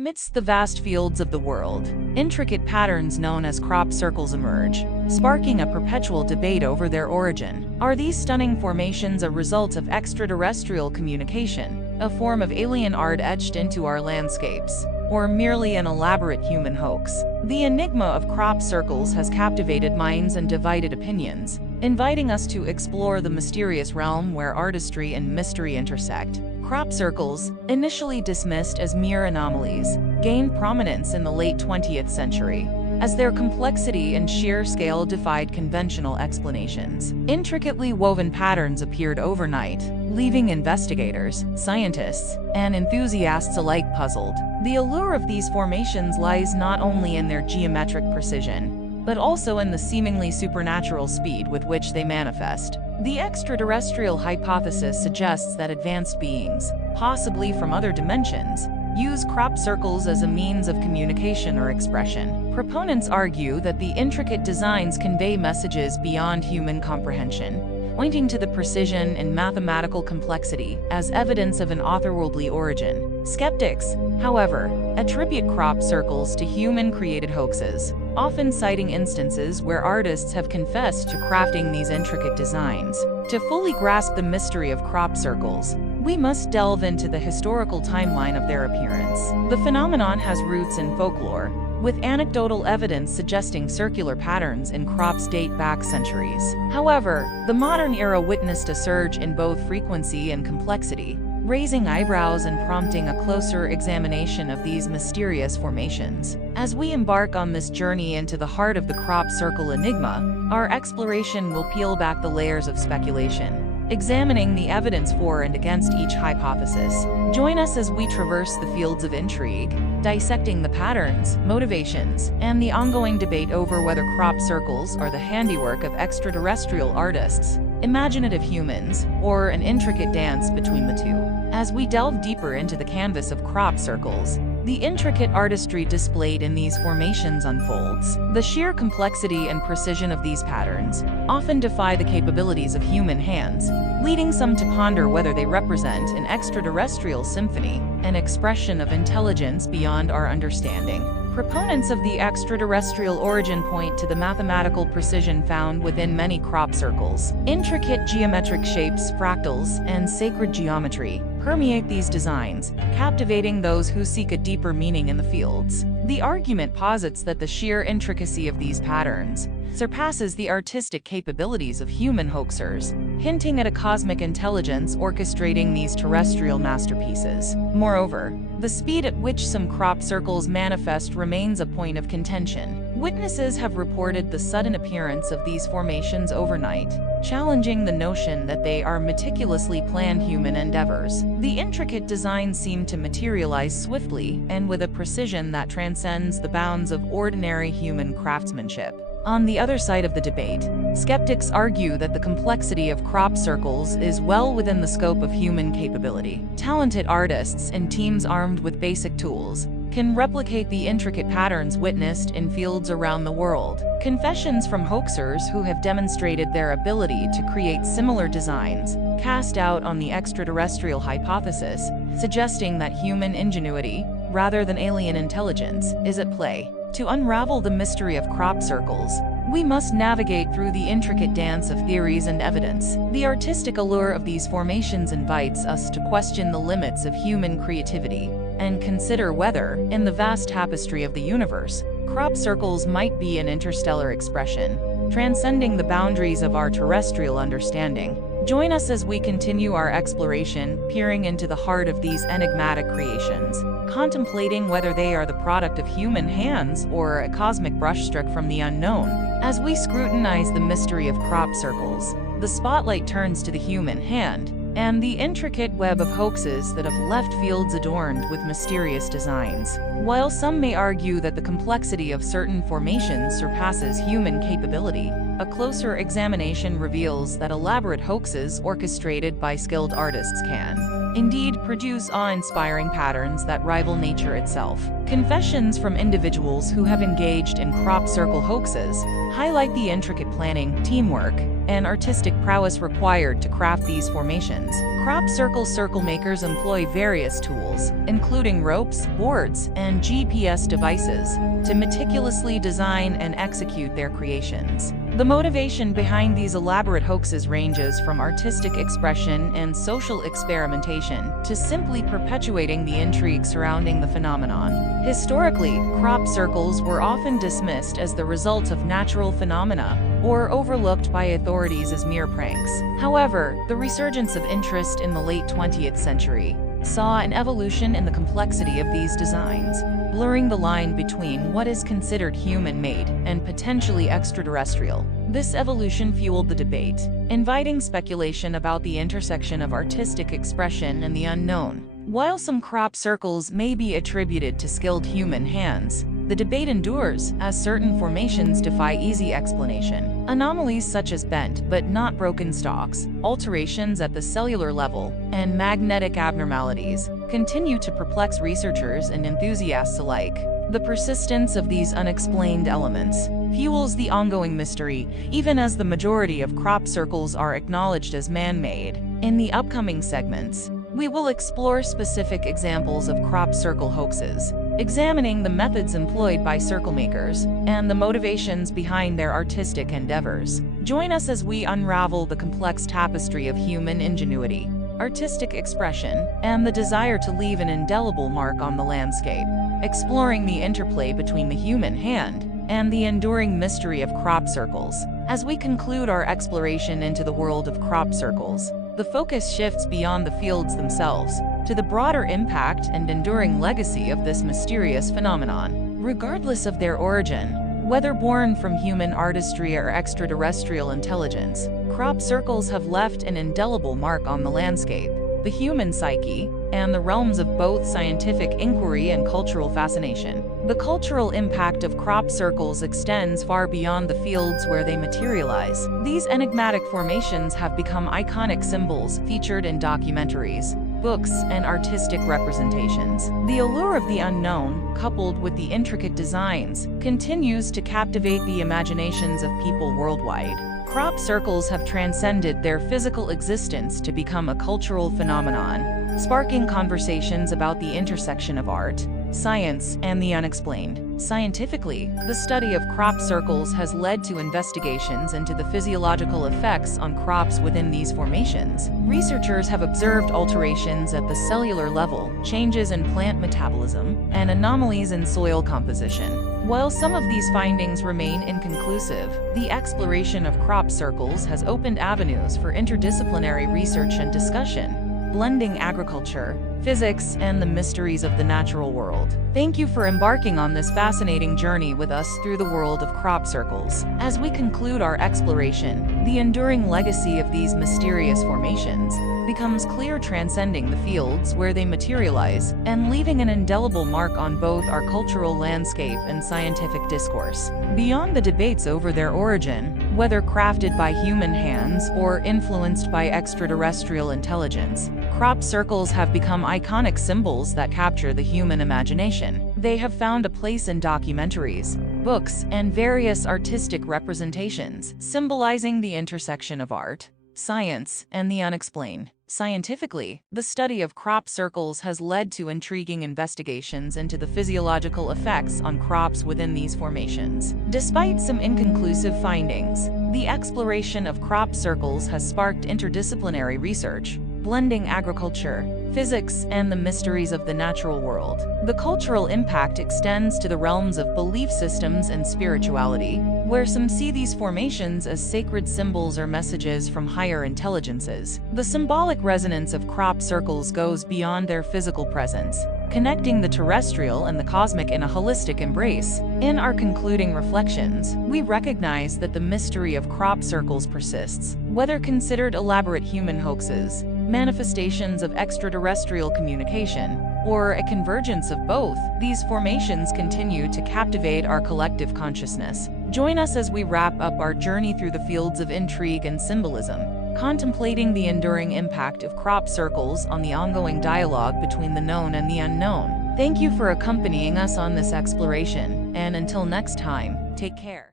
Amidst the vast fields of the world, intricate patterns known as crop circles emerge, sparking a perpetual debate over their origin. Are these stunning formations a result of extraterrestrial communication, a form of alien art etched into our landscapes, or merely an elaborate human hoax? The enigma of crop circles has captivated minds and divided opinions, inviting us to explore the mysterious realm where artistry and mystery intersect. Crop circles, initially dismissed as mere anomalies, gained prominence in the late 20th century, as their complexity and sheer scale defied conventional explanations. Intricately woven patterns appeared overnight, leaving investigators, scientists, and enthusiasts alike puzzled. The allure of these formations lies not only in their geometric precision, but also in the seemingly supernatural speed with which they manifest. The extraterrestrial hypothesis suggests that advanced beings, possibly from other dimensions, use crop circles as a means of communication or expression. Proponents argue that the intricate designs convey messages beyond human comprehension, pointing to the precision and mathematical complexity as evidence of an otherworldly origin. Skeptics, however, attribute crop circles to human-created hoaxes, often citing instances where artists have confessed to crafting these intricate designs. To fully grasp the mystery of crop circles, we must delve into the historical timeline of their appearance. The phenomenon has roots in folklore, with anecdotal evidence suggesting circular patterns in crops date back centuries. However, the modern era witnessed a surge in both frequency and complexity, raising eyebrows and prompting a closer examination of these mysterious formations. As we embark on this journey into the heart of the crop circle enigma, our exploration will peel back the layers of speculation, examining the evidence for and against each hypothesis. Join us as we traverse the fields of intrigue, dissecting the patterns, motivations, and the ongoing debate over whether crop circles are the handiwork of extraterrestrial artists, imaginative humans, or an intricate dance between the two. As we delve deeper into the canvas of crop circles, the intricate artistry displayed in these formations unfolds. The sheer complexity and precision of these patterns often defy the capabilities of human hands, leading some to ponder whether they represent an extraterrestrial symphony, an expression of intelligence beyond our understanding. Proponents of the extraterrestrial origin point to the mathematical precision found within many crop circles. Intricate geometric shapes, fractals, and sacred geometry permeate these designs, captivating those who seek a deeper meaning in the fields. The argument posits that the sheer intricacy of these patterns surpasses the artistic capabilities of human hoaxers, hinting at a cosmic intelligence orchestrating these terrestrial masterpieces. Moreover, the speed at which some crop circles manifest remains a point of contention. Witnesses have reported the sudden appearance of these formations overnight, challenging the notion that they are meticulously planned human endeavors. The intricate designs seem to materialize swiftly and with a precision that transcends the bounds of ordinary human craftsmanship. On the other side of the debate, skeptics argue that the complexity of crop circles is well within the scope of human capability. Talented artists and teams armed with basic tools can replicate the intricate patterns witnessed in fields around the world. Confessions from hoaxers who have demonstrated their ability to create similar designs cast doubt on the extraterrestrial hypothesis, suggesting that human ingenuity, rather than alien intelligence, is at play. To unravel the mystery of crop circles, we must navigate through the intricate dance of theories and evidence. The artistic allure of these formations invites us to question the limits of human creativity and consider whether, in the vast tapestry of the universe, crop circles might be an interstellar expression, transcending the boundaries of our terrestrial understanding. Join us as we continue our exploration, peering into the heart of these enigmatic creations, contemplating whether they are the product of human hands or a cosmic brushstroke from the unknown. As we scrutinize the mystery of crop circles, the spotlight turns to the human hand and the intricate web of hoaxes that have left fields adorned with mysterious designs. While some may argue that the complexity of certain formations surpasses human capability, a closer examination reveals that elaborate hoaxes orchestrated by skilled artists can, indeed, produce awe-inspiring patterns that rival nature itself. Confessions from individuals who have engaged in crop circle hoaxes highlight the intricate planning, teamwork, and artistic prowess required to craft these formations. Crop circle makers employ various tools, including ropes, boards, and GPS devices, to meticulously design and execute their creations. The motivation behind these elaborate hoaxes ranges from artistic expression and social experimentation to simply perpetuating the intrigue surrounding the phenomenon. Historically, crop circles were often dismissed as the result of natural phenomena or overlooked by authorities as mere pranks. However, the resurgence of interest in the late 20th century saw an evolution in the complexity of these designs, blurring the line between what is considered human-made and potentially extraterrestrial. This evolution fueled the debate, inviting speculation about the intersection of artistic expression and the unknown. While some crop circles may be attributed to skilled human hands, the debate endures, as certain formations defy easy explanation. Anomalies such as bent but not broken stalks, alterations at the cellular level, and magnetic abnormalities continue to perplex researchers and enthusiasts alike. The persistence of these unexplained elements fuels the ongoing mystery, even as the majority of crop circles are acknowledged as man-made. In the upcoming segments, we will explore specific examples of crop circle hoaxes, examining the methods employed by circlemakers and the motivations behind their artistic endeavors. Join us as we unravel the complex tapestry of human ingenuity, artistic expression, and the desire to leave an indelible mark on the landscape, exploring the interplay between the human hand and the enduring mystery of crop circles. As we conclude our exploration into the world of crop circles, the focus shifts beyond the fields themselves to the broader impact and enduring legacy of this mysterious phenomenon. Regardless of their origin, whether born from human artistry or extraterrestrial intelligence, crop circles have left an indelible mark on the landscape, the human psyche, and the realms of both scientific inquiry and cultural fascination. The cultural impact of crop circles extends far beyond the fields where they materialize. These enigmatic formations have become iconic symbols featured in documentaries, books, and artistic representations. The allure of the unknown, coupled with the intricate designs, continues to captivate the imaginations of people worldwide. Crop circles have transcended their physical existence to become a cultural phenomenon, sparking conversations about the intersection of art, science, and the unexplained. Scientifically, the study of crop circles has led to investigations into the physiological effects on crops within these formations. Researchers have observed alterations at the cellular level, changes in plant metabolism, and anomalies in soil composition. While some of these findings remain inconclusive, the exploration of crop circles has opened avenues for interdisciplinary research and discussion, blending agriculture, physics, and the mysteries of the natural world. Thank you for embarking on this fascinating journey with us through the world of crop circles. As we conclude our exploration, the enduring legacy of these mysterious formations becomes clear, transcending the fields where they materialize and leaving an indelible mark on both our cultural landscape and scientific discourse. Beyond the debates over their origin, whether crafted by human hands or influenced by extraterrestrial intelligence, crop circles have become iconic symbols that capture the human imagination. They have found a place in documentaries, books, and various artistic representations, symbolizing the intersection of art, science, and the unexplained. Scientifically, the study of crop circles has led to intriguing investigations into the physiological effects on crops within these formations. Despite some inconclusive findings, the exploration of crop circles has sparked interdisciplinary research, blending agriculture, physics, and the mysteries of the natural world. The cultural impact extends to the realms of belief systems and spirituality, where some see these formations as sacred symbols or messages from higher intelligences. The symbolic resonance of crop circles goes beyond their physical presence, connecting the terrestrial and the cosmic in a holistic embrace. In our concluding reflections, we recognize that the mystery of crop circles persists. Whether considered elaborate human hoaxes, manifestations of extraterrestrial communication, or a convergence of both, these formations continue to captivate our collective consciousness. Join us as we wrap up our journey through the fields of intrigue and symbolism, contemplating the enduring impact of crop circles on the ongoing dialogue between the known and the unknown. Thank you for accompanying us on this exploration, and until next time, take care.